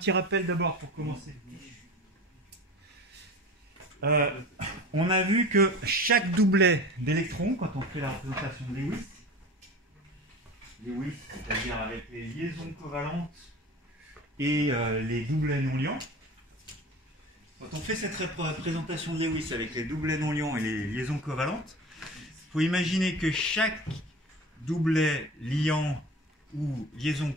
Petit rappel d'abord pour commencer. On a vu que chaque doublet d'électrons, quand on fait la représentation de Lewis, c'est-à-dire avec les liaisons covalentes et les doublets non liants, quand on fait cette représentation de Lewis avec les doublets non liants et les liaisons covalentes, il faut imaginer que chaque doublet liant ou liaison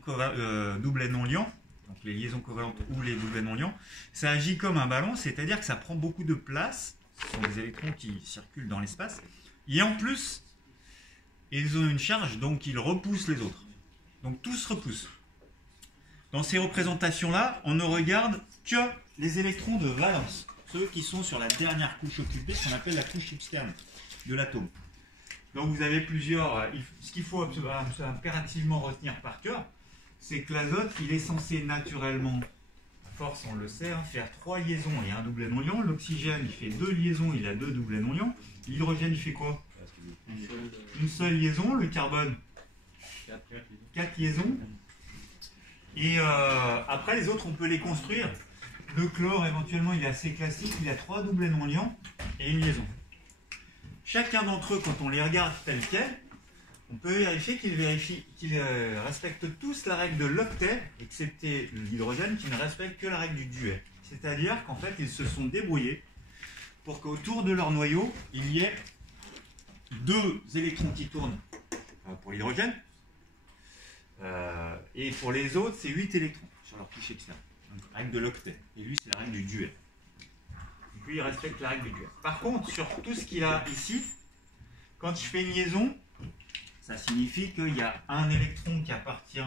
doublet non liant, donc les liaisons covalentes ou les doublets non liants, ça agit comme un ballon, c'est-à-dire que ça prend beaucoup de place, ce sont des électrons qui circulent dans l'espace, et en plus, ils ont une charge, donc ils repoussent les autres. Donc tout se repousse. Dans ces représentations-là, on ne regarde que les électrons de valence, ceux qui sont sur la dernière couche occupée, ce qu'on appelle la couche externe de l'atome. Donc vous avez plusieurs... Ce qu'il faut impérativement retenir par cœur, c'est que l'azote, il est censé naturellement, à force on le sait, faire 3 liaisons et un doublet non liant. L'oxygène, il fait 2 liaisons, il a 2 doublets non liants. L'hydrogène, il fait quoi? Une seule liaison. Le carbone, 4 liaisons. Et après, les autres, on peut les construire. Le chlore, éventuellement, il est assez classique. Il a 3 doublets non liants et une liaison. Chacun d'entre eux, quand on les regarde tels quels, on peut vérifier qu'ils respectent tous la règle de l'octet, excepté l'hydrogène qui ne respecte que la règle du duet. C'est-à-dire qu'en fait, ils se sont débrouillés pour qu'autour de leur noyau, il y ait 2 électrons qui tournent pour l'hydrogène, et pour les autres, c'est 8 électrons sur leur couche externe. Donc, règle de l'octet. Et lui, c'est la règle du duet. Donc, lui, il respecte la règle du duet. Par contre, sur tout ce qu'il a ici, quand je fais une liaison, ça signifie qu'il y a un électron qui appartient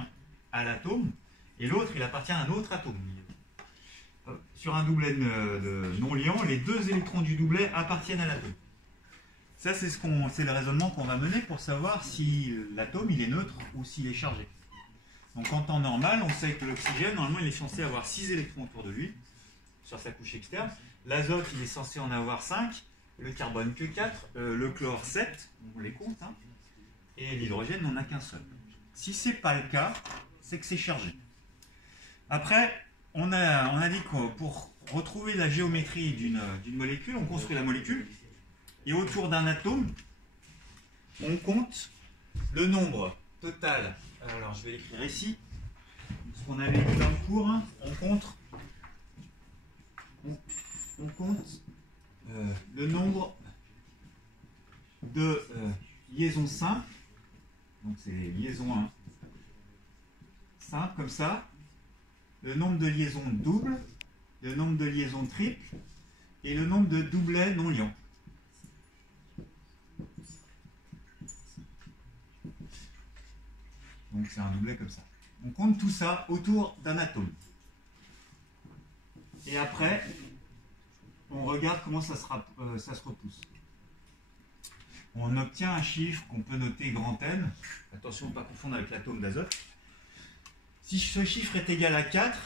à l'atome et l'autre, il appartient à un autre atome. Sur un doublet non liant, les 2 électrons du doublet appartiennent à l'atome. Ça, c'est le raisonnement qu'on va mener pour savoir si l'atome il est neutre ou s'il est chargé. Donc en temps normal, on sait que l'oxygène, normalement, il est censé avoir 6 électrons autour de lui, sur sa couche externe. L'azote, il est censé en avoir 5, le carbone que 4, le chlore 7, on les compte, hein. Et l'hydrogène n'en a qu'un seul. Si ce n'est pas le cas, c'est que c'est chargé. Après, on a dit que pour retrouver la géométrie d'une molécule, on construit la molécule, et autour d'un atome, on compte le nombre total. Alors, je vais l'écrire ici. Ce qu'on avait vu dans le cours, hein, on compte le nombre de liaisons simples. Donc c'est les liaisons 1 simples comme ça, le nombre de liaisons doubles, le nombre de liaisons triples et le nombre de doublets non liants. Donc c'est un doublet comme ça. On compte tout ça autour d'un atome. Et après, on regarde comment ça se repousse. On obtient un chiffre qu'on peut noter grand N. Attention, ne pas confondre avec l'atome d'azote. Si ce chiffre est égal à 4,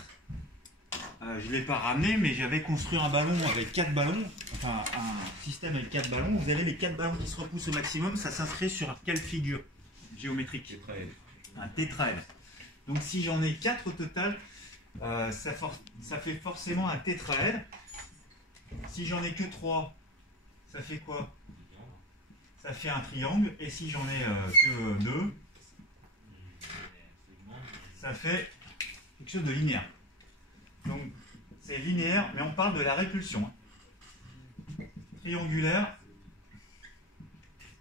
je ne l'ai pas ramené, mais j'avais construit un ballon avec 4 ballons, enfin un système avec 4 ballons. Vous avez les 4 ballons qui se repoussent au maximum, ça s'inscrit sur quelle figure géométrique? Un tétraèdre. Donc si j'en ai 4 au total, ça fait forcément un tétraèdre. Si j'en ai que 3, ça fait quoi? Ça fait un triangle, et si j'en ai que 2, ça fait quelque chose de linéaire. Donc c'est linéaire, mais on parle de la répulsion. Triangulaire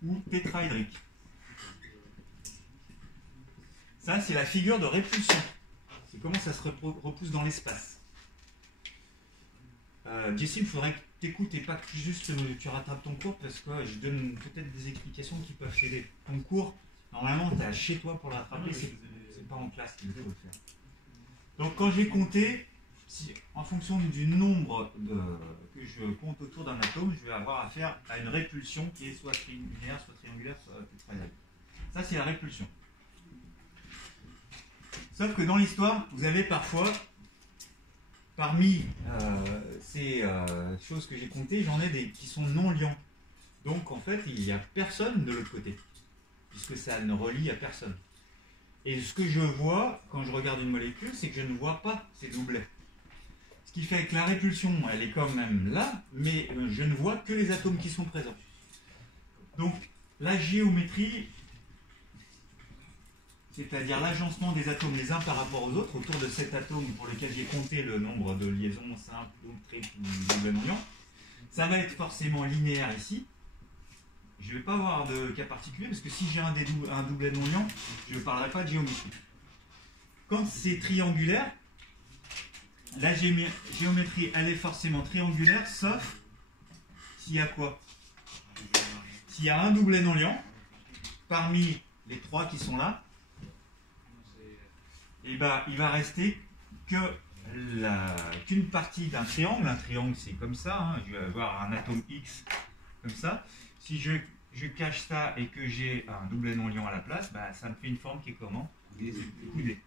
ou tétraédrique. Ça, c'est la figure de répulsion. C'est comment ça se repousse dans l'espace. Jesse, il faudrait que tu écoutes et pas que juste tu rattrapes ton cours, parce que je donne peut-être des explications qui peuvent t'aider. Ton cours, normalement, tu es chez toi pour le rattraper, c'est pas en classe qu'il faut le faire. Donc quand j'ai compté, en fonction du nombre que je compte autour d'un atome, je vais avoir affaire à une répulsion qui est soit linéaire, soit triangulaire, soit tétraédrique. Ça, c'est la répulsion. Sauf que dans l'histoire, vous avez parfois... Parmi ces choses que j'ai comptées, j'en ai des qui sont non liants. Donc en fait, il n'y a personne de l'autre côté, puisque ça ne relie à personne. Et ce que je vois quand je regarde une molécule, c'est que je ne vois pas ces doublets. Ce qui fait que la répulsion, elle est quand même là, mais je ne vois que les atomes qui sont présents. Donc, la géométrie, c'est-à-dire l'agencement des atomes les uns par rapport aux autres, autour de cet atome pour lequel j'ai compté le nombre de liaisons simples, triples ou double non-lions, ça va être forcément linéaire ici. Je ne vais pas avoir de cas particulier, parce que si j'ai un doublet non-liant, je ne parlerai pas de géométrie. Quand c'est triangulaire, la géométrie, elle est forcément triangulaire, sauf s'il y a quoi? S'il y a un doublet non-liant, parmi les trois qui sont là, et ben, il va rester qu'une partie d'un triangle. Un triangle, c'est comme ça, hein. Je vais avoir un atome X comme ça. Si je cache ça et que j'ai un doublet non-liant à la place, bah, ça me fait une forme qui est comment? Coudée.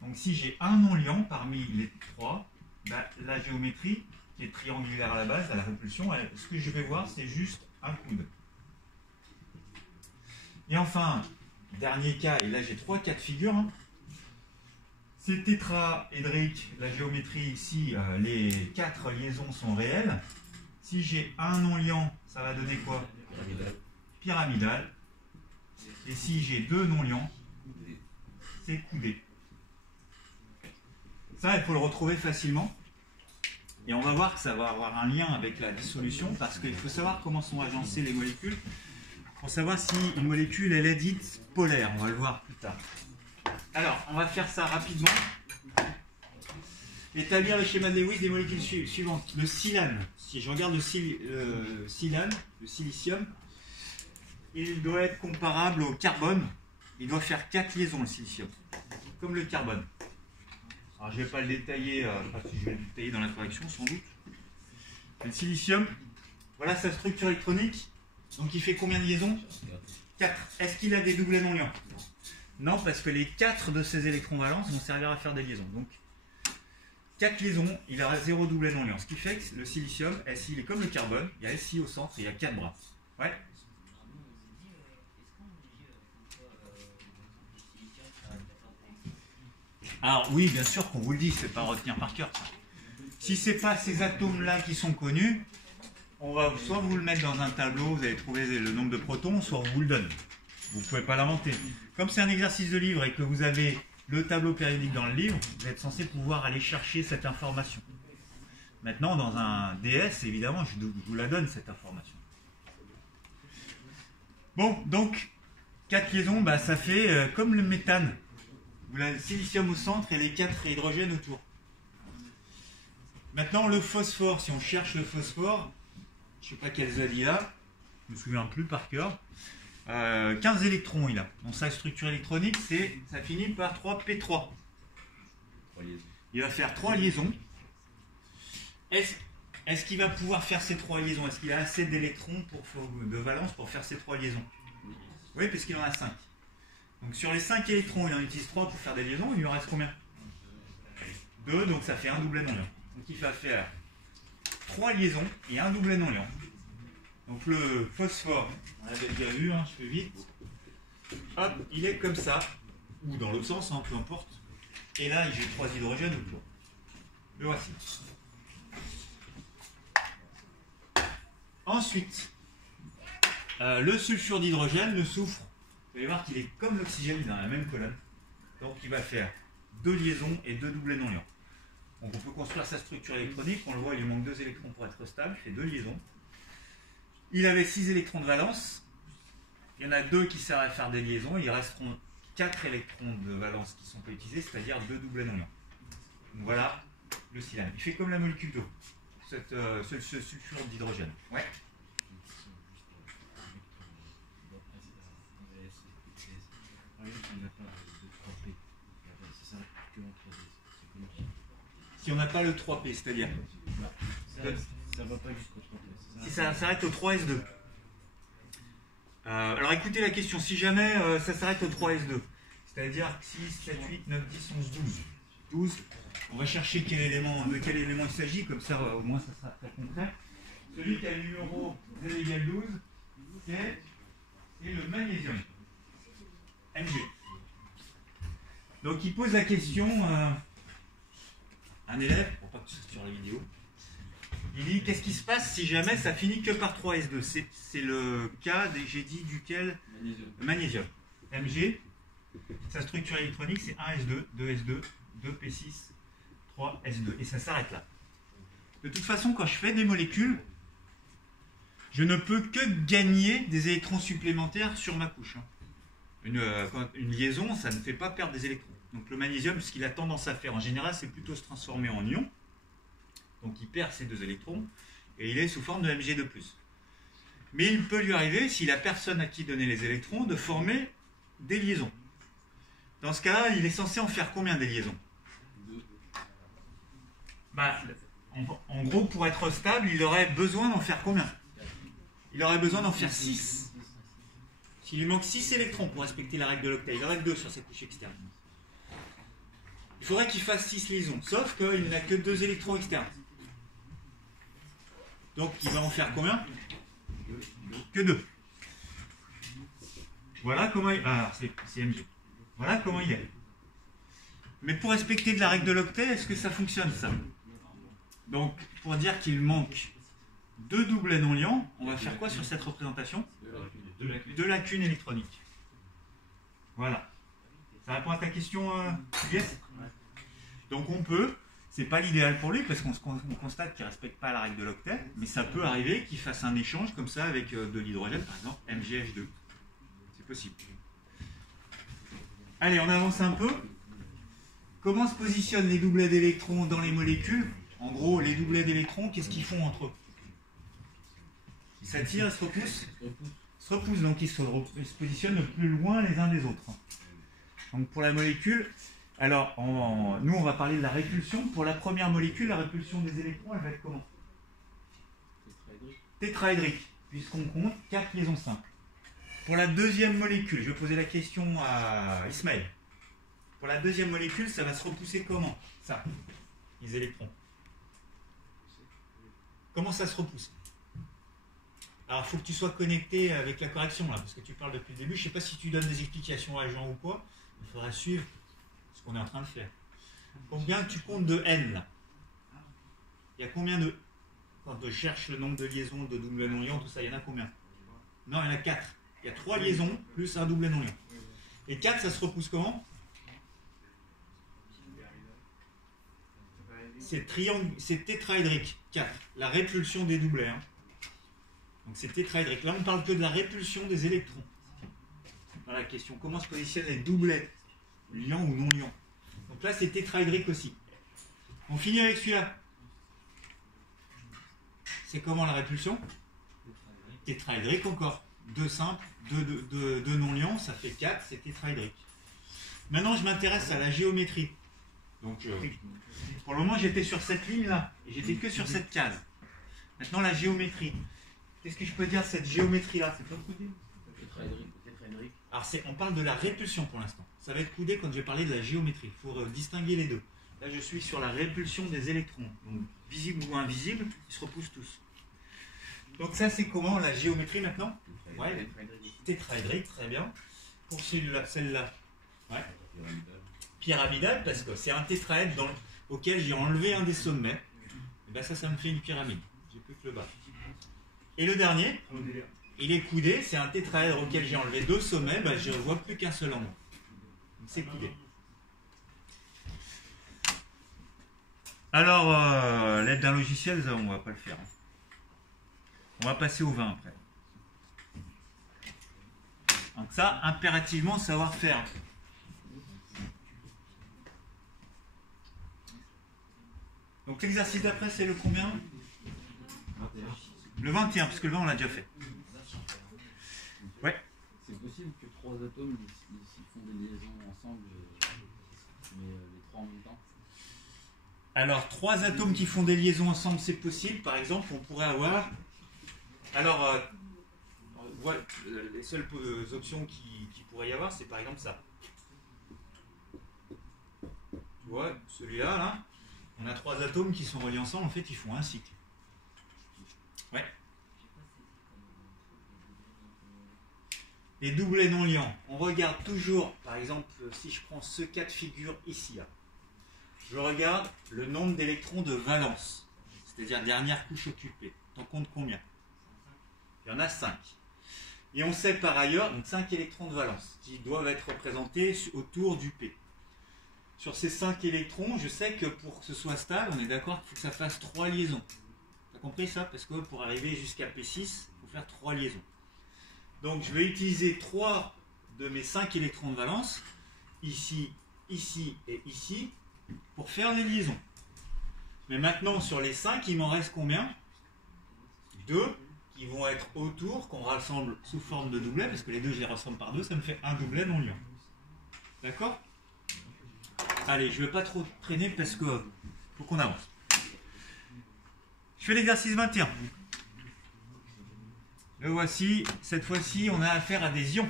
Donc si j'ai un non-liant parmi les trois, bah, la géométrie, qui est triangulaire à la base, à la répulsion, ce que je vais voir, c'est juste un coude. Et enfin, dernier cas, et là j'ai trois cas de figure, hein. C'est tétraédrique, la géométrie ici, les quatre liaisons sont réelles. Si j'ai un non-liant, ça va donner quoi? Pyramidal. Et si j'ai deux non-liants, c'est coudé. Ça, il faut le retrouver facilement. Et on va voir que ça va avoir un lien avec la dissolution, parce qu'il faut savoir comment sont agencées les molécules, pour savoir si une molécule elle est dite polaire. On va le voir plus tard. Alors, on va faire ça rapidement. Établir le schéma de Lewis des molécules suivantes. Le silane, si je regarde le silane, le silicium, il doit être comparable au carbone. Il doit faire 4 liaisons, le silicium, comme le carbone. Alors je ne vais pas le détailler, je vais le détailler dans la correction sans doute. Le silicium, voilà sa structure électronique. Donc il fait combien de liaisons? 4. Est-ce qu'il a des doublets non-liants? Non, parce que les 4 de ces électrons valence vont servir à faire des liaisons. Donc 4 liaisons, il aura 0 doublet non-liant. Ce qui fait que le silicium, il est comme le carbone, il y a SI au centre et il y a 4 bras. Ouais. Alors oui, bien sûr qu'on vous le dit, c'est pas à retenir par cœur ça. Si c'est pas ces atomes-là qui sont connus, on va soit vous le mettre dans un tableau, vous allez trouver le nombre de protons, soit on vous le donne. Vous ne pouvez pas l'inventer. Comme c'est un exercice de livre et que vous avez le tableau périodique dans le livre, vous êtes censé pouvoir aller chercher cette information. Maintenant, dans un DS, évidemment, je vous la donne, cette information. Bon, donc, 4 liaisons, bah, ça fait comme le méthane. Vous avez le silicium au centre et les 4 hydrogènes autour. Maintenant, le phosphore, si on cherche le phosphore, je ne sais pas quel Z il a, je ne me souviens plus par cœur. 15 électrons il a. Donc sa structure électronique, ça finit par 3p3. Il va faire 3 liaisons. Est-ce qu'il va pouvoir faire ces 3 liaisons? Est-ce qu'il a assez d'électrons de valence pour faire ces 3 liaisons? Oui, parce qu'il en a 5. Donc sur les 5 électrons, il en utilise 3 pour faire des liaisons. Il lui en reste combien? 2, donc ça fait un doublet non-liant. Donc il va faire 3 liaisons et un doublet non-liant. Donc le phosphore, on l'avait déjà vu, hein, je fais vite. Hop, il est comme ça, ou dans l'autre sens, hein, peu importe. Et là, j'ai 3 hydrogènes autour. Le voici. Ensuite, le sulfure d'hydrogène, le soufre, vous allez voir qu'il est comme l'oxygène, dans la même colonne. Donc il va faire 2 liaisons et 2 doublets non-liants. Donc on peut construire sa structure électronique, on le voit, il lui manque 2 électrons pour être stable, il fait 2 liaisons. Il avait 6 électrons de valence, il y en a 2 qui servent à faire des liaisons, il resteront 4 électrons de valence qui ne sont pas utilisés, c'est-à-dire 2 doublets non-liants. Donc voilà le silane. Il fait comme la molécule d'eau, ce sulfure d'hydrogène. Ouais. Si on n'a pas le 3P, c'est-à-dire ça va pas jusqu'au 3P. Si ça s'arrête au 3S2. Alors écoutez la question, si jamais ça s'arrête au 3S2, c'est-à-dire 6, 7, 8, 9, 10, 11, 12. 12, on va chercher de quel élément il s'agit, comme ça au moins ça sera très concret. Celui qui a le numéro Z égale 12, c'est le magnésium. Mg. Donc il pose la question, un élève, pour pas voit sur la vidéo. Il dit qu'est-ce qui se passe si jamais ça finit que par 3s2. C'est le cas, j'ai dit, duquel magnésium. Mg, sa structure électronique, c'est 1s2, 2s2, 2p6, 3s2. Et ça s'arrête là. De toute façon, quand je fais des molécules, je ne peux que gagner des électrons supplémentaires sur ma couche. Une liaison, ça ne fait pas perdre des électrons. Donc le magnésium, ce qu'il a tendance à faire en général, c'est plutôt se transformer en ion. Donc il perd ses 2 électrons et il est sous forme de Mg2+. Mais il peut lui arriver, si la personne à qui donner les électrons, de former des liaisons. Dans ce cas-là, il est censé en faire combien des liaisons? En gros, pour être stable, il aurait besoin d'en faire combien? Il aurait besoin d'en faire 6. S'il lui manque 6 électrons pour respecter la règle de l'octet, il aurait 2 sur sa couche externe. Il faudrait qu'il fasse 6 liaisons, sauf qu'il n'a que 2 électrons externes. Donc il va en faire combien? Que 2. Voilà comment il... Ah, c'est Mg. Voilà comment il est. Mais pour respecter de la règle de l'octet, est-ce que ça fonctionne ça? Donc pour dire qu'il manque 2 doublets non liants, on va faire quoi sur cette représentation? 2 lacunes électroniques. Voilà. Ça répond à ta question, Yes? Donc on peut, c'est pas l'idéal pour lui parce qu'on constate qu'il ne respecte pas la règle de l'octet, mais ça peut arriver qu'il fasse un échange comme ça avec de l'hydrogène, par exemple MgH2. C'est possible. Allez, on avance un peu. Comment se positionnent les doublets d'électrons dans les molécules? En gros, les doublets d'électrons, qu'est-ce qu'ils font entre eux? Ils s'attirent, ils se repoussent? Ils se repoussent, donc ils se positionnent le plus loin les uns des autres. Donc pour la molécule, alors nous on va parler de la répulsion. Pour la première molécule, la répulsion des électrons, elle va être comment? Tétraédrique, puisqu'on compte 4 liaisons simples. Pour la deuxième molécule, je vais poser la question à Ismaël. Pour la deuxième molécule, ça va se repousser comment? Ça, les électrons. Comment ça se repousse? Alors, il faut que tu sois connecté avec la correction, là, parce que tu parles depuis le début. Je ne sais pas si tu donnes des explications à Jean ou quoi. Il faudra suivre ce qu'on est en train de faire. Combien tu comptes de N, là? Il y a combien de... Quand je cherche le nombre de liaisons, de doublets non liants, tout ça, il y en a combien? Non, il y en a 4. Il y a 3 liaisons, plus un doublet non liant. Et 4, ça se repousse comment? C'est tétraédrique, 4. La répulsion des doublets. Hein. Donc c'est tétraédrique. Là, on parle que de la répulsion des électrons. Voilà la question. Comment se positionnent les doublets, liants ou non liants? Donc là, c'est tétraédrique aussi. On finit avec celui-là. C'est comment la répulsion? Tétraédrique encore. 2 simples, 2 non liants, ça fait 4, c'est tétraédrique. Maintenant, je m'intéresse à la géométrie. Donc, pour le moment, j'étais sur cette ligne-là, et j'étais que sur cette case. Maintenant, la géométrie. Qu'est-ce que je peux dire de cette géométrie-là? C'est pas coudé? Tétraédrique. Alors, on parle de la répulsion pour l'instant. Ça va être coudé quand je vais parler de la géométrie. Il faut distinguer les deux. Là, je suis sur la répulsion des électrons. Donc, visible ou invisible, ils se repoussent tous. Donc ça, c'est comment la géométrie maintenant? Ouais, tétraédrique, très bien. Pour celle-là, ouais. Pyramidale, parce que c'est un tétraèdre auquel j'ai enlevé un des sommets. Et bien ça me fait une pyramide. J'ai plus que le bas. Et le dernier, il est coudé, c'est un tétraèdre auquel j'ai enlevé 2 sommets, ben je ne vois plus qu'un seul angle. Donc c'est coudé. Alors, l'aide d'un logiciel, ça, on ne va pas le faire. On va passer au vin après. Donc ça, impérativement, savoir faire. Donc l'exercice d'après, c'est le combien? Le 21, parce que le 20, on l'a déjà fait. Ouais. C'est possible que 3 atomes ils font des liaisons ensemble, mais les 3 en même temps? Alors, 3 atomes qui font des liaisons ensemble, c'est possible. Par exemple, on pourrait avoir... Alors, voilà, les seules options qui pourrait y avoir, c'est par exemple ça. Tu vois, celui-là, là, on a 3 atomes qui sont reliés ensemble, en fait, ils font un cycle. Ouais. Les doublets non liants. On regarde toujours, par exemple, si je prends ce cas de figure ici, là. je regarde le nombre d'électrons de valence, c'est-à-dire dernière couche occupée. T'en comptes combien? Il y en a 5. Et on sait par ailleurs, donc 5 électrons de valence, qui doivent être représentés autour du P. Sur ces 5 électrons, je sais que pour que ce soit stable, on est d'accord qu'il faut que ça fasse 3 liaisons. T'as compris ça? Parce que pour arriver jusqu'à P6, il faut faire 3 liaisons. Donc je vais utiliser 3 de mes 5 électrons de valence, ici, ici et ici, pour faire les liaisons. Mais maintenant, sur les 5, il m'en reste combien? 2 qui vont être autour, qu'on rassemble sous forme de doublet, parce que les deux, je les rassemble par 2, ça me fait un doublet non liant. D'accord? Allez, je ne vais pas trop traîner parce que faut qu'on avance. Je fais l'exercice 21. Le voici. Cette fois-ci, on a affaire à des ions.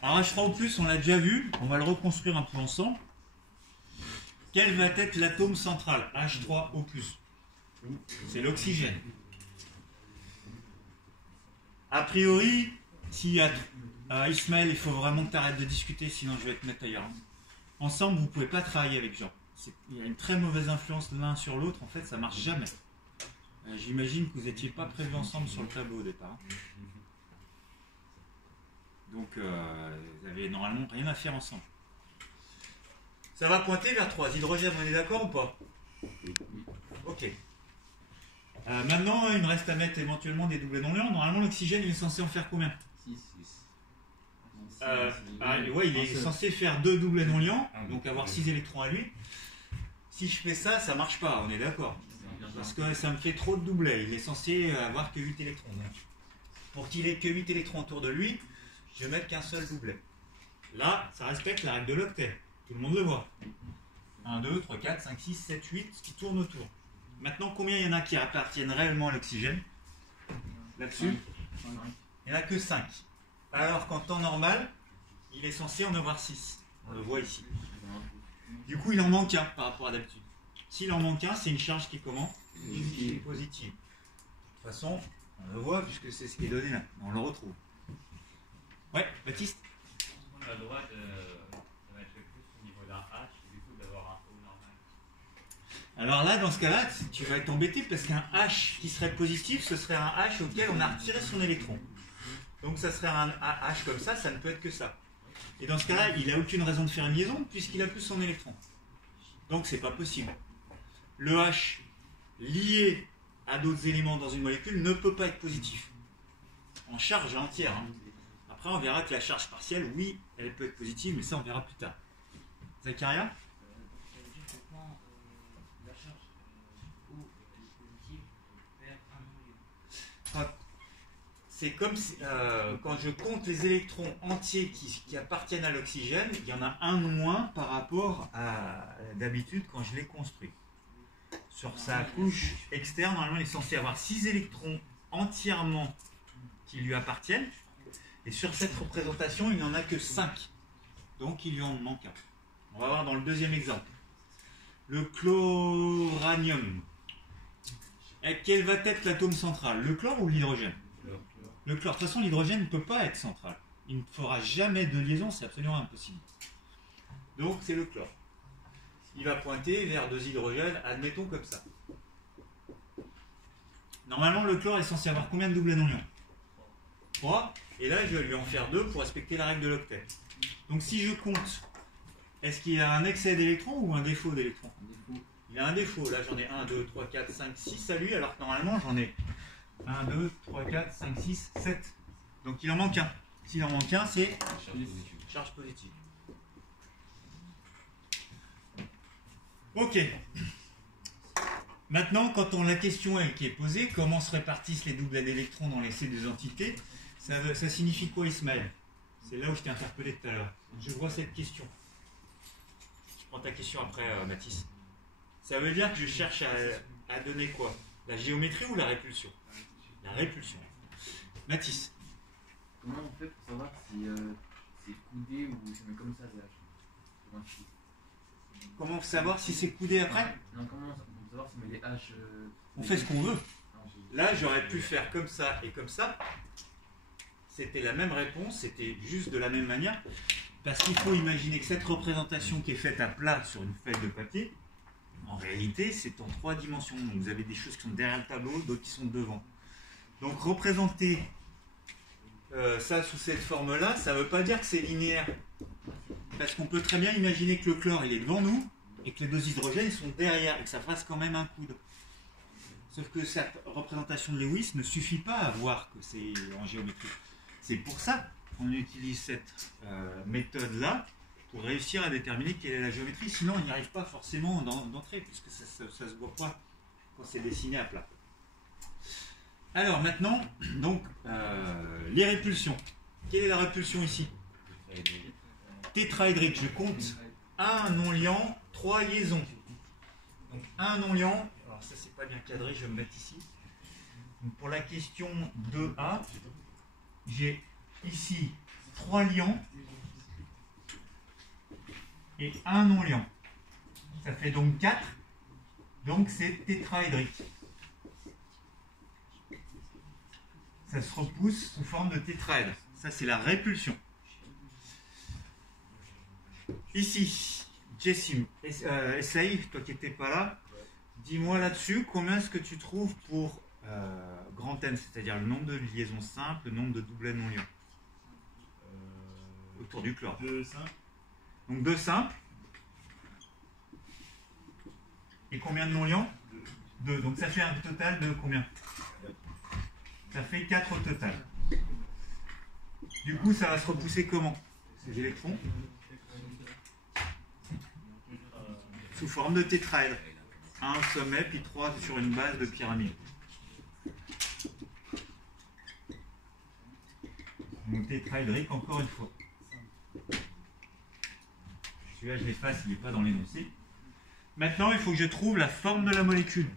Alors H3O+, on l'a déjà vu. On va le reconstruire un peu ensemble. Quel va être l'atome central? H3O+. C'est l'oxygène. A priori, si Ismaël, il faut vraiment que tu arrêtes de discuter, sinon je vais te mettre ailleurs. Ensemble, vous ne pouvez pas travailler avec Jean. Il y a une très mauvaise influence l'un sur l'autre. En fait, ça ne marche jamais. J'imagine que vous n'étiez pas prévus ensemble sur le tableau au départ. Donc, vous n'avez normalement rien à faire ensemble. Ça va pointer vers 3 hydrogènes, on est d'accord ou pas? Ok. Maintenant, il me reste à mettre éventuellement des doublets non liants. Normalement, l'oxygène, il est censé en faire combien? 6. Ouais, il est censé faire 2 doublets non liants, donc avoir 6 électrons à lui. Si je fais ça, ça marche pas, on est d'accord. Parce que ça me fait trop de doublets. Il est censé avoir que 8 électrons. Donc, pour qu'il ait que 8 électrons autour de lui, je vais mettre qu'un seul doublet. Là, ça respecte la règle de l'octet. Tout le monde le voit. 1, 2, 3, 4, 5, 6, 7, 8 qui tournent autour. Maintenant, combien il y en a qui appartiennent réellement à l'oxygène? Là-dessus, il n'y en a que 5. Alors qu'en temps normal, il est censé en avoir 6. On le voit ici. Du coup, il en manque un par rapport à d'habitude. S'il en manque un, c'est une charge qui est comment? Positive. De toute façon, on le voit puisque c'est ce qui est donné là. On le retrouve. Ouais, Baptiste? À droite, ça va être plus au niveau d'un H, et du coup d'avoir un O normal. Alors là, dans ce cas-là, tu vas être embêté parce qu'un H qui serait positif, ce serait un H auquel on a retiré son électron. Donc ça serait un H comme ça ne peut être que ça. Et dans ce cas-là, il n'a aucune raison de faire une liaison puisqu'il a plus son électron. Donc c'est pas possible. Le H lié à d'autres éléments dans une molécule ne peut pas être positif. En charge entière. Hein. Après, on verra que la charge partielle, oui, elle peut être positive, mais ça, on verra plus tard. Zacharia? Ça veut dire que quand la charge O est positive, on perd un ion. C'est comme si, quand je compte les électrons entiers qui appartiennent à l'oxygène, il y en a un de moins par rapport à d'habitude quand je l'ai construit. Sur sa couche externe, normalement, il est censé avoir 6 électrons entièrement qui lui appartiennent. Et sur cette représentation, il n'en a que 5. Donc, il lui en manque un. On va voir dans le deuxième exemple. Le chloranium. Et quel va être l'atome central? Le chlore ou l'hydrogène? Le chlore. De toute façon, l'hydrogène ne peut pas être central. Il ne fera jamais de liaison, c'est absolument impossible. Donc, c'est le chlore. Il va pointer vers 2 hydrogènes, admettons comme ça. Normalement, le chlore est censé avoir combien de doublets non liants? 3. Et là, je vais lui en faire 2 pour respecter la règle de l'octet. Donc, si je compte, est-ce qu'il a un excès d'électrons ou un défaut d'électrons? Il a un défaut. Là, j'en ai 1, 2, 3, 4, 5, 6 à lui, alors que normalement, j'en ai 1, 2, 3, 4, 5, 6, 7. Donc, il en manque un. S'il en manque un, c'est charge positive. Ok. Maintenant, quand la question qui est posée, comment se répartissent les doublets d'électrons dans les C des entités, ça signifie quoi, Ismaël? C'est là où je t'ai interpellé tout à l'heure. Je vois cette question. Je prends ta question après, Mathis. Ça veut dire que je cherche à donner quoi? La géométrie ou la répulsion? La répulsion. Mathis. Comment on fait pour savoir si c'est coudé ou je mets comme ça des H? Comment savoir si c'est coudé après? Non, comment on peut savoir si on met des H On fait ce qu'on veut. Là, j'aurais pu faire comme ça et comme ça. C'était la même réponse, c'était juste de la même manière. Parce qu'il faut imaginer que cette représentation qui est faite à plat sur une feuille de papier, en réalité, c'est en 3 dimensions. Donc vous avez des choses qui sont derrière le tableau, d'autres qui sont devant. Donc représenter ça sous cette forme-là, ça ne veut pas dire que c'est linéaire. Parce qu'on peut très bien imaginer que le chlore il est devant nous et que les 2 hydrogènes ils sont derrière et que ça fasse quand même un coude. Sauf que cette représentation de Lewis ne suffit pas à voir que c'est en géométrie. C'est pour ça qu'on utilise cette méthode-là pour réussir à déterminer quelle est la géométrie. Sinon, on n'y arrive pas forcément d'entrée, puisque ça ne se voit pas quand c'est dessiné à plat. Alors maintenant, donc, les répulsions. Quelle est la répulsion ici? Tétraédrique. Je compte un non-liant, 3 liaisons. Donc un non-liant, alors ça c'est pas bien cadré, je vais me mettre ici. Donc pour la question 2A, j'ai ici 3 liants et un non-liant. Ça fait donc 4, donc c'est tétraédrique. Ça se repousse sous forme de tétraèdre. Ça c'est la répulsion. Ici, Jessim, essaye, toi qui n'étais pas là, dis-moi là-dessus, combien est-ce que tu trouves pour grand N, c'est-à-dire le nombre de liaisons simples, le nombre de doublets non liants autour du chlore. 2 simples. Donc 2 simples. Et combien de non liants? 2. Donc ça fait un total de combien? Ça fait 4 au total. Du coup, ça va se repousser comment, ces électrons? Sous forme de tétraèdre. 1 au sommet, puis 3 sur une base de pyramide. Donc tétraédrique encore une fois. Celui-là, je l'efface, il n'est pas dans l'énoncé. Maintenant, il faut que je trouve la forme de la molécule.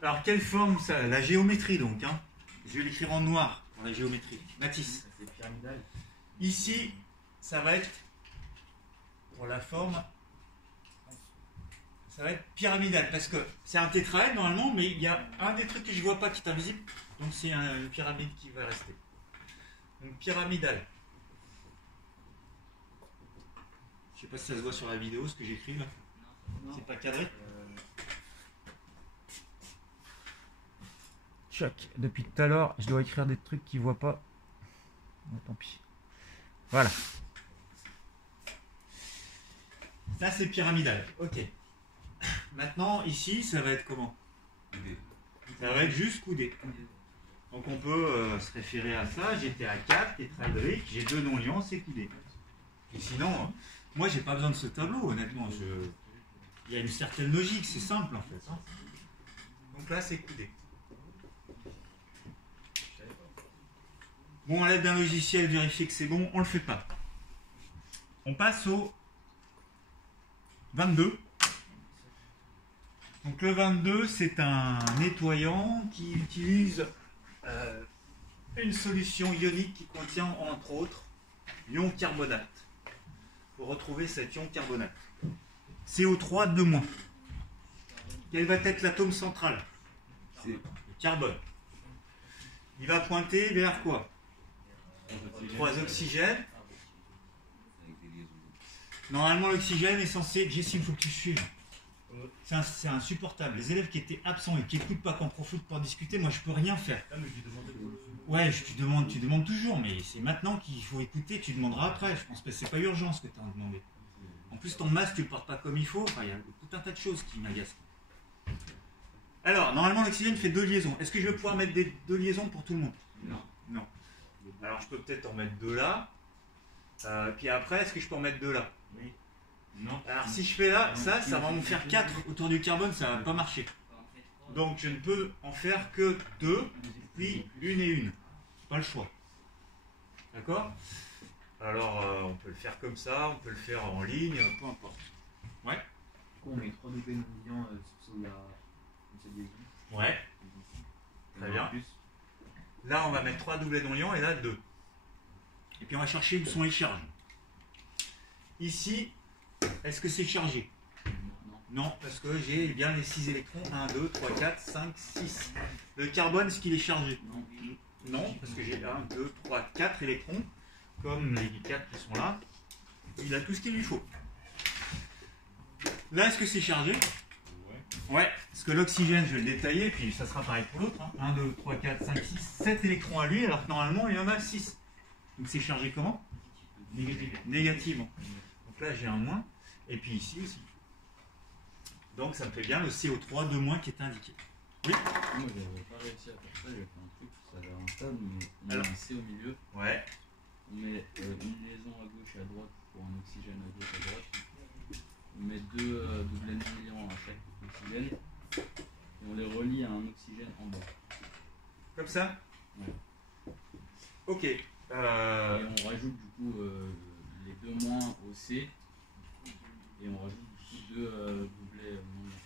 Alors, quelle forme ça? La géométrie, donc. Hein. Je vais l'écrire en noir pour la géométrie. Matisse. C'est pyramidal. Ici, ça va être, pour la forme, ça va être pyramidal. Parce que c'est un tétraèdre, normalement, mais il y a un des trucs que je ne vois pas qui est invisible. Donc, c'est une pyramide qui va rester. Donc, pyramidal. Je ne sais pas si ça se voit sur la vidéo, ce que j'écris là. C'est pas cadré. Choc. Depuis tout à l'heure, je dois écrire des trucs qu'ils ne voient pas. Bon, tant pis. Voilà. Ça, c'est pyramidal. Ok. Maintenant, ici, ça va être comment? Ça va être juste coudé. Donc, on peut se référer à ça. J'étais à 4, tétraédrique, j'ai 2 non-liants, c'est coudé. Et sinon, moi, j'ai pas besoin de ce tableau, honnêtement. Il y a une certaine logique, c'est simple en fait. Hein. Donc là, c'est coudé. Bon, à l'aide d'un logiciel, vérifier que c'est bon, on ne le fait pas. On passe au 22. Donc le 22, c'est un nettoyant qui utilise une solution ionique qui contient, entre autres, l'ion carbonate. Pour retrouver cet ion carbonate. CO3 2-. Quel va être l'atome central? C'est le carbone. Il va pointer vers quoi? 3 oxygènes. Normalement, l'oxygène est censé... Jessie, il faut que tu suives. C'est insupportable. Les élèves qui étaient absents et qui n'écoutent pas, qu'on profite pour discuter, moi, je peux rien faire. Ouais, tu demandes toujours, mais c'est maintenant qu'il faut écouter, tu demanderas après. Je pense que c'est pas urgent ce que tu as demandé. En plus, ton masque, tu le portes pas comme il faut. Enfin, il y a tout un tas de choses qui m'agacent. Alors, normalement, l'oxygène fait 2 liaisons. Est-ce que je vais pouvoir mettre 2 liaisons pour tout le monde? Non. Alors, je peux peut-être en mettre 2 là. Puis après, est-ce que je peux en mettre 2 là? Oui. Non. Alors, si je fais là, ça va m'en faire 4 autour du carbone, ça va pas marcher. Donc, je ne peux en faire que 2, puis 1 et 1. Pas le choix. D'accord? Alors, on peut le faire comme ça, on peut le faire en ligne, peu importe. Ouais. Du coup, on met 3 doublés non liants sous cette liaison. Ouais. Très bien. Là, on va mettre 3 doublés non liants et là 2. Et puis, on va chercher où sont les charges. Ici, est-ce que c'est chargé? Non, parce que j'ai bien les 6 électrons. 1, 2, 3, 4, 5, 6. Le carbone, est-ce qu'il est chargé? Non, parce que j'ai 1, 2, 3, 4 électrons. comme les 4 qui sont là. Il a tout ce qu'il lui faut. Là, est-ce que c'est chargé? Ouais, parce que l'oxygène, je vais le détailler, puis ça sera pareil pour l'autre. 1, 2, 3, 4, 5, 6, 7 électrons à lui, alors que normalement, il y en a 6. Donc c'est chargé comment? Négativement. Donc là, j'ai un moins, et puis ici aussi. Donc ça me fait bien le CO3 de moins qui est indiqué. Oui. Moi, j'avais pas réussi à faire ça, j'ai fait un truc, ça avait un stade, mais on met Alors. un C au milieu. Ouais. On met une liaison à gauche et à droite pour un oxygène à gauche et à droite. On met 2 doublets non-liants à chaque oxygène. Et on les relie à un oxygène en bas. Comme ça? Ouais. Ok. Et on rajoute du coup les 2 moins au C. Et on rajoute du coup 2 doublets non-liants.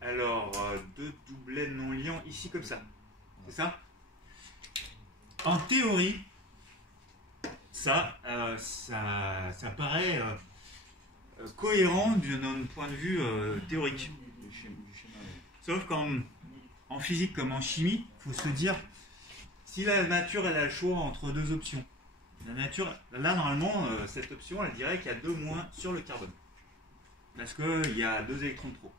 Alors, 2 doublets non liants ici comme ça. C'est ça? En théorie, ça paraît cohérent d'un point de vue théorique. Du schéma, ouais. Sauf qu'en physique comme en chimie, il faut se dire, si la nature elle a le choix entre 2 options, la nature, là normalement, cette option elle dirait qu'il y a 2 moins sur le carbone. Parce qu'il y a 2 électrons de trop.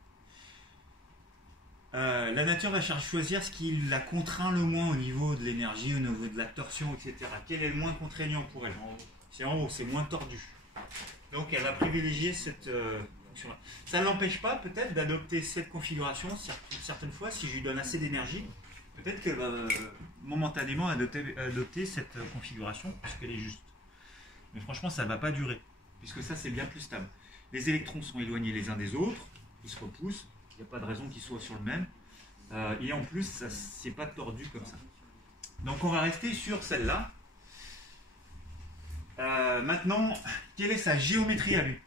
La nature va choisir ce qui la contraint le moins au niveau de l'énergie, au niveau de la torsion, etc. Quel est le moins contraignant pour elle? C'est en haut, c'est moins tordu. Donc elle va privilégier cette fonction-là. Ça ne l'empêche pas peut-être d'adopter cette configuration certaines fois, si je lui donne assez d'énergie, peut-être qu'elle va momentanément adopter cette configuration puisqu'elle est juste. Mais franchement, ça ne va pas durer, puisque ça c'est bien plus stable. Les électrons sont éloignés les uns des autres, ils se repoussent. Il n'y a pas de raison qu'ils soient sur le même. Et en plus, ça c'est pas tordu comme ça. Donc on va rester sur celle-là. Maintenant, quelle est sa géométrie à lui?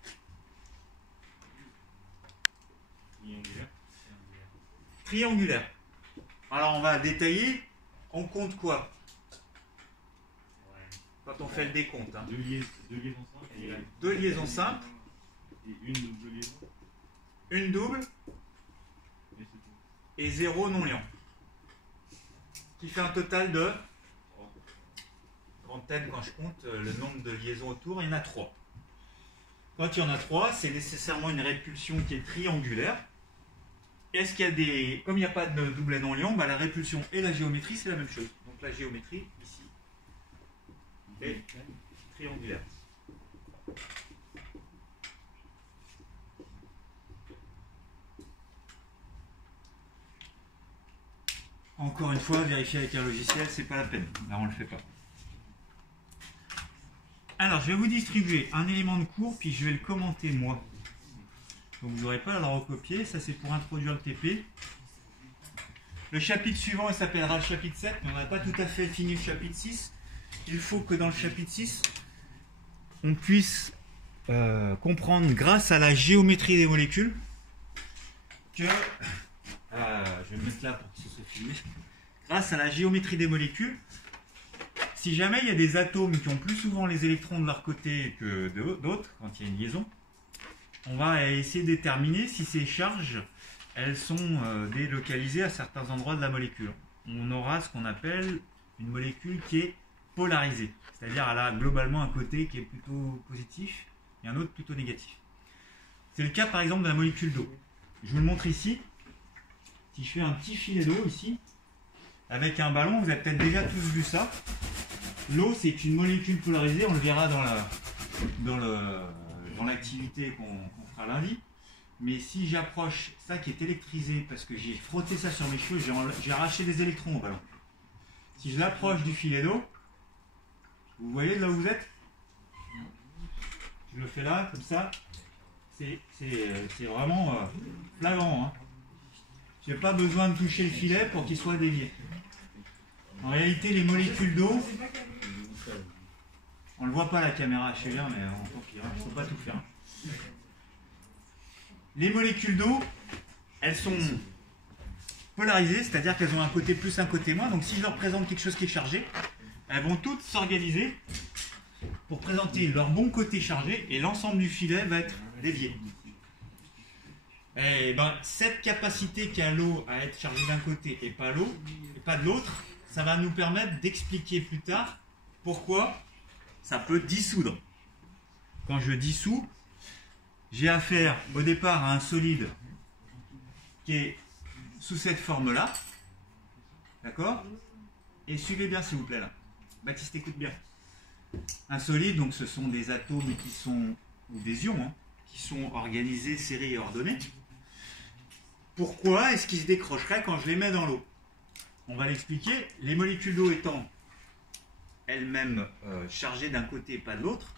Triangulaire. Alors on va détailler. On compte quoi quand on fait le décompte? 2 liaisons simples. 2 liaisons simples. Et une double liaison. Une double. Et c'est tout. Et 0 non liant. Qui fait un total de trentaine quand je compte le nombre de liaisons autour, il y en a 3. Quand il y en a 3, c'est nécessairement une répulsion qui est triangulaire. Est-ce qu'il y a des. Comme il n'y a pas de doublet non liant, bah la répulsion et la géométrie c'est la même chose. Donc la géométrie ici est triangulaire. Encore une fois, vérifier avec un logiciel, c'est pas la peine. Là, on le fait pas. Alors, je vais vous distribuer un élément de cours, puis je vais le commenter moi. Donc, vous n'aurez pas à le recopier. Ça, c'est pour introduire le TP. Le chapitre suivant, il s'appellera le chapitre 7, mais on n'a pas tout à fait fini le chapitre 6. Il faut que dans le chapitre 6, on puisse comprendre, grâce à la géométrie des molécules, que... je vais me mettre là pour que ce soit filmé. Grâce à la géométrie des molécules, si jamais il y a des atomes qui ont plus souvent les électrons de leur côté que d'autres, quand il y a une liaison, on va essayer de déterminer si ces charges, elles sont délocalisées à certains endroits de la molécule. On aura ce qu'on appelle une molécule qui est polarisée, c'est-à-dire elle a globalement un côté qui est plutôt positif et un autre plutôt négatif. C'est le cas par exemple de la molécule d'eau. Je vous le montre ici. Si je fais un petit filet d'eau ici, avec un ballon, vous avez peut-être déjà tous vu ça. L'eau, c'est une molécule polarisée, on le verra dans l'activité qu'on fera lundi. Mais si j'approche ça qui est électrisé, parce que j'ai frotté ça sur mes cheveux, j'ai arraché des électrons au ballon. Si je l'approche du filet d'eau, vous voyez de là où vous êtes? Je le fais là, comme ça. C'est vraiment flagrant, hein. Je n'ai pas besoin de toucher le filet pour qu'il soit dévié. En réalité, les molécules d'eau, on ne le voit pas à la caméra, je sais bien, mais tant pis, il ne faut pas tout faire. Les molécules d'eau, elles sont polarisées, c'est-à-dire qu'elles ont un côté plus, un côté moins. Donc si je leur présente quelque chose qui est chargé, elles vont toutes s'organiser pour présenter leur bon côté chargé et l'ensemble du filet va être dévié. Et ben, cette capacité qu'a l'eau à être chargée d'un côté et pas de l'autre, ça va nous permettre d'expliquer plus tard pourquoi ça peut dissoudre. Quand je dissous, j'ai affaire au départ à un solide qui est sous cette forme-là. D'accord? Et suivez bien s'il vous plaît là. Baptiste, écoute bien. Un solide, donc ce sont des atomes qui sont, ou des ions, hein, qui sont organisés, serrés et ordonnés. Pourquoi est-ce qu'ils se décrocheraient quand je les mets dans l'eau? On va l'expliquer. Les molécules d'eau étant elles-mêmes chargées d'un côté et pas de l'autre,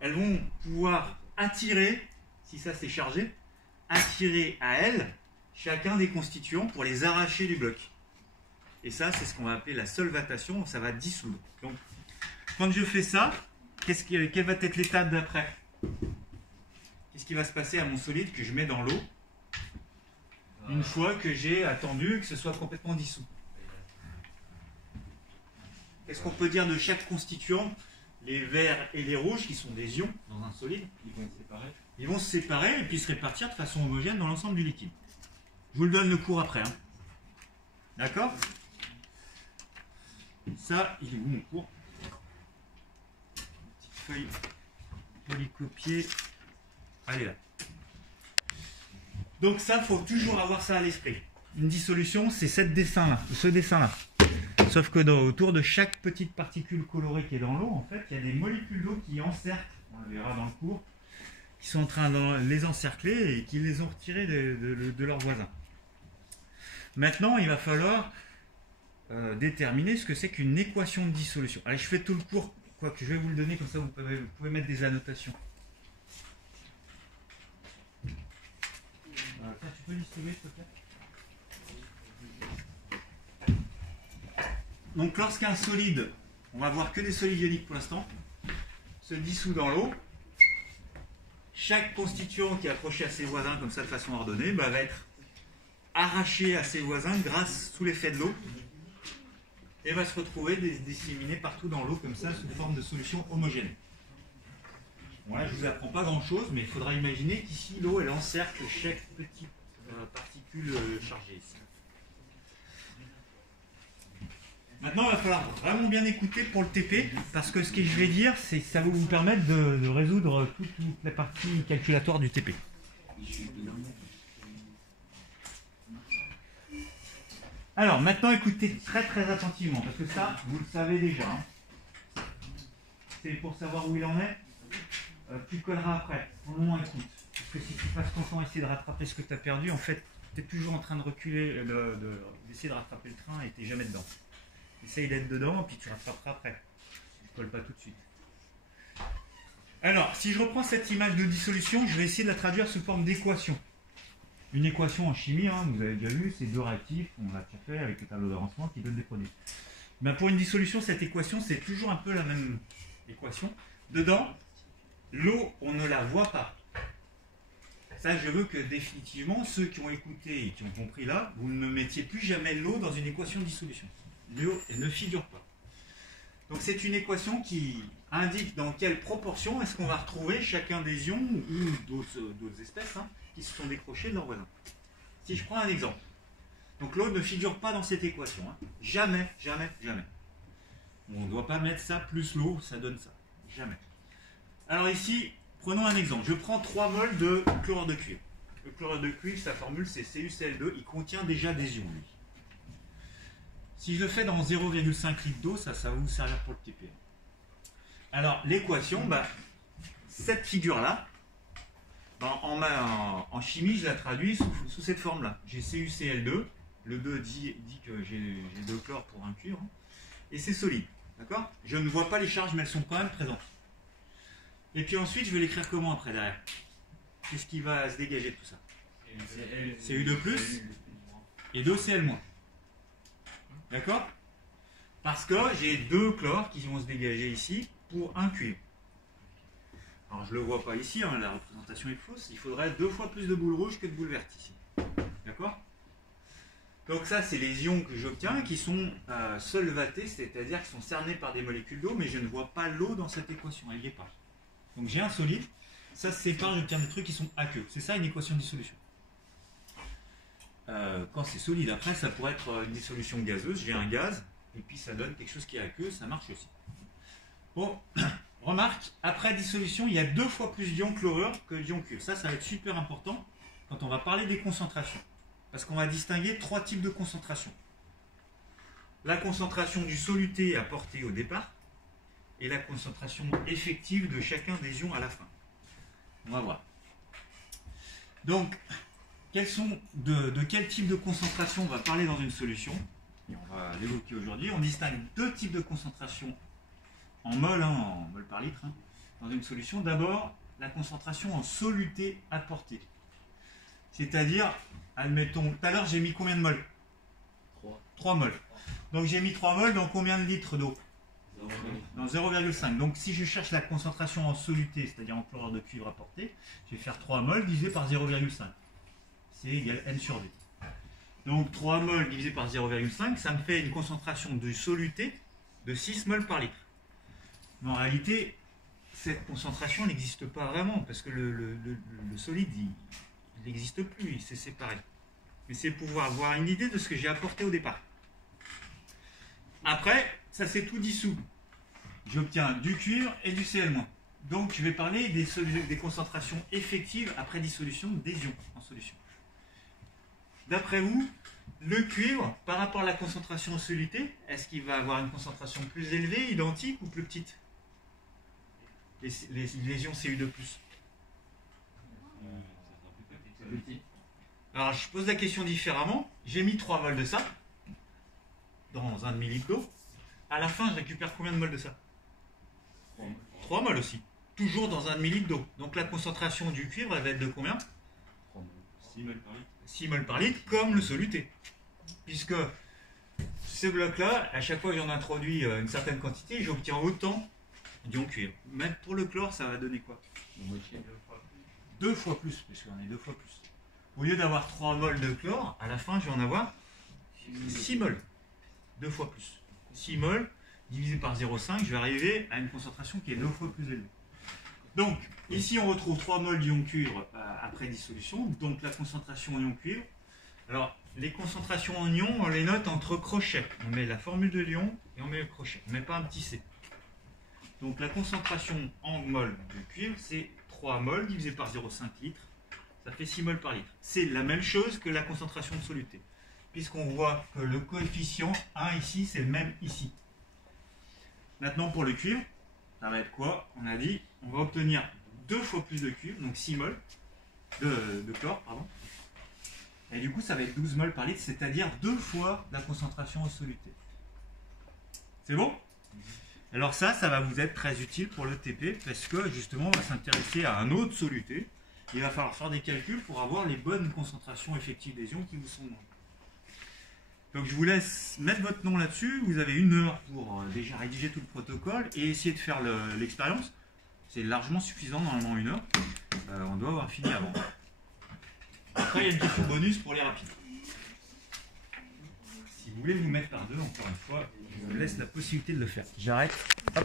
elles vont pouvoir attirer, si ça c'est chargé, attirer à elles chacun des constituants pour les arracher du bloc. Et ça, c'est ce qu'on va appeler la solvatation, ça va dissoudre. Donc, quand je fais ça, quelle va être l'étape d'après? Qu'est-ce qui va se passer à mon solide que je mets dans l'eau une fois que j'ai attendu que ce soit complètement dissous? Qu'est-ce qu'on peut dire de chaque constituant? Les verts et les rouges, qui sont des ions dans un solide, Ils vont se séparer. ils vont se séparer et puis se répartir de façon homogène dans l'ensemble du liquide. Je vous le donne le cours après. Hein. D'accord? Ça, il est où mon cours? Petite feuille polycopier. Allez là. Donc ça, il faut toujours avoir ça à l'esprit. Une dissolution, c'est ce dessin-là. Sauf que autour de chaque petite particule colorée qui est dans l'eau, en fait, il y a des molécules d'eau qui encerclent, on le verra dans le cours, qui sont en train de les encercler et qui les ont retirés de leurs voisins. Maintenant, il va falloir déterminer ce que c'est qu'une équation de dissolution. Allez, je fais tout le cours, quoique je vais vous le donner, comme ça vous pouvez mettre des annotations. Tu peux distribuer, s'il te plaît? Donc lorsqu'un solide, on va voir que des solides ioniques pour l'instant, se dissout dans l'eau, chaque constituant qui est approché à ses voisins comme ça de façon ordonnée va être arraché à ses voisins grâce sous l'effet de l'eau et va se retrouver disséminé partout dans l'eau comme ça sous forme de solution homogène. Bon là je ne vous apprends pas grand chose, mais il faudra imaginer qu'ici l'eau elle encercle chaque petite particule chargée ici. Maintenant, il va falloir vraiment bien écouter pour le TP, parce que ce que je vais dire, c'est que ça va vous permettre de résoudre toute la partie calculatoire du TP. Alors, maintenant, écoutez très très attentivement, parce que ça, vous le savez déjà. Hein. C'est pour savoir où il en est. Tu colleras après. Pour le moment, écoute. Parce que si tu passes ton temps à essayer de rattraper ce que tu as perdu, en fait, tu es toujours en train de reculer, d'essayer de rattraper le train et tu n'es jamais dedans. Essaye d'être dedans, puis tu rattraperas après. Tu ne colles pas tout de suite. Alors, si je reprends cette image de dissolution, je vais essayer de la traduire sous forme d'équation. Une équation en chimie, hein, vous avez déjà vu, c'est deux réactifs, on l'a déjà fait avec le tableau d'avancement qui donne des produits. Ben pour une dissolution, cette équation, c'est toujours un peu la même équation. Dedans, l'eau, on ne la voit pas. Ça, je veux que définitivement, ceux qui ont écouté et qui ont compris là, vous ne mettiez plus jamais l'eau dans une équation de dissolution. L'eau ne figure pas. Donc c'est une équation qui indique dans quelle proportion est-ce qu'on va retrouver chacun des ions ou d'autres espèces hein, qui se sont décrochés de leurs voisins. Si je prends un exemple. Donc l'eau ne figure pas dans cette équation. Hein. Jamais, jamais, jamais. On ne doit pas mettre ça plus l'eau, ça donne ça. Jamais. Alors ici, prenons un exemple. Je prends 3 moles de chlorure de cuivre. Le chlorure de cuivre, sa formule c'est CuCl2. Il contient déjà des ions, lui. Si je le fais dans 0,5 litres d'eau, ça va vous servir pour le TP. Alors, l'équation, cette figure-là, en chimie, je la traduis sous cette forme-là. J'ai CuCl2, le 2 dit que j'ai 2 chlores pour un cuivre, et c'est solide. D'accord? Je ne vois pas les charges, mais elles sont quand même présentes. Et puis ensuite, je vais l'écrire comment après, derrière? Qu'est-ce qui va se dégager de tout ça? Cu2+, et 2Cl-. D'accord? Parce que j'ai 2 chlores qui vont se dégager ici pour un cuivre. Alors je ne le vois pas ici, hein, la représentation est fausse. Il faudrait 2 fois plus de boules rouges que de boules vertes ici. D'accord? Donc ça, c'est les ions que j'obtiens qui sont solvatés, c'est-à-dire qui sont cernés par des molécules d'eau, mais je ne vois pas l'eau dans cette équation, elle n'y est pas. Donc j'ai un solide, ça se sépare, j'obtiens des trucs qui sont aqueux. C'est ça une équation de dissolution. Quand c'est solide, après ça pourrait être une dissolution gazeuse, j'ai un gaz, et puis ça donne quelque chose qui est aqueux, ça marche aussi. Bon, remarque, après dissolution, il y a 2 fois plus d'ions chlorure que d'ions cuivre. Ça va être super important quand on va parler des concentrations. Parce qu'on va distinguer 3 types de concentrations. La concentration du soluté apporté au départ et la concentration effective de chacun des ions à la fin. On va voir. Donc, de quel type de concentration on va parler dans une solution? Et on va l'évoquer aujourd'hui. On distingue 2 types de concentration en mol, en mol par litre, dans une solution. D'abord, la concentration en soluté apportée. C'est-à-dire, admettons, tout à l'heure j'ai mis combien de mols? 3 mols. Donc j'ai mis 3 mols dans combien de litres d'eau? Dans 0,5. Donc si je cherche la concentration en soluté, c'est-à-dire en chlorure de cuivre apporté, je vais faire 3 mols divisé par 0,5. C'est égal N sur V. Donc 3 mols divisé par 0,5, ça me fait une concentration de soluté de 6 mols par litre. Mais en réalité, cette concentration n'existe pas vraiment, parce que le solide, il n'existe plus, il s'est séparé. Mais c'est pour avoir une idée de ce que j'ai apporté au départ. Après, ça s'est tout dissous. J'obtiens du cuivre et du Cl-. Donc je vais parler des concentrations effectives après dissolution des ions en solution. D'après vous, le cuivre, par rapport à la concentration en soluté, est-ce qu'il va avoir une concentration plus élevée, identique ou plus petite? Les ions Cu2+. Alors je pose la question différemment. J'ai mis 3 mols de ça dans un demi-litre d'eau. À la fin, je récupère combien de mols de ça? 3 mols aussi. Toujours dans un demi-litre d'eau. Donc la concentration du cuivre, elle va être de combien? 6 mols par litre. 6 mols par litre, comme le soluté. Puisque ce bloc-là, à chaque fois que j'en introduis une certaine quantité, j'obtiens autant d'ions cuivre. Même pour le chlore, ça va donner quoi? 2 fois plus, parce qu'on est 2 fois plus. Au lieu d'avoir 3 mols de chlore, à la fin, je vais en avoir 6 mols. 2 fois plus. 6 mols divisé par 0,5, je vais arriver à une concentration qui est 2 fois plus élevée. Donc, ici, on retrouve 3 mols d'ion cuivre après dissolution, donc la concentration en ion cuivre. Alors, les concentrations en ion, on les note entre crochets. On met la formule de l'ion et on met le crochet. On ne met pas un petit c. Donc, la concentration en mol de cuivre, c'est 3 mols divisé par 0,5 litres. Ça fait 6 mols par litre. C'est la même chose que la concentration de soluté. Puisqu'on voit que le coefficient 1 ici, c'est le même ici. Maintenant, pour le cuivre, ça va être quoi? On a dit, on va obtenir 2 fois plus de cuivre, donc 6 mols de chlore, pardon. Et du coup, ça va être 12 mols par litre, c'est-à-dire 2 fois la concentration en soluté. C'est bon? Alors ça va vous être très utile pour le TP, parce que justement, on va s'intéresser à un autre soluté. Il va falloir faire des calculs pour avoir les bonnes concentrations effectives des ions qui vous sont demandées. Donc je vous laisse mettre votre nom là-dessus. Vous avez 1 heure pour déjà rédiger tout le protocole et essayer de faire l'expérience. C'est largement suffisant, normalement 1 heure. On doit avoir fini avant. Après, il y a une question bonus pour les rapides. Si vous voulez vous mettre par 2, encore une fois, je vous laisse la possibilité de le faire. J'arrête. Hop.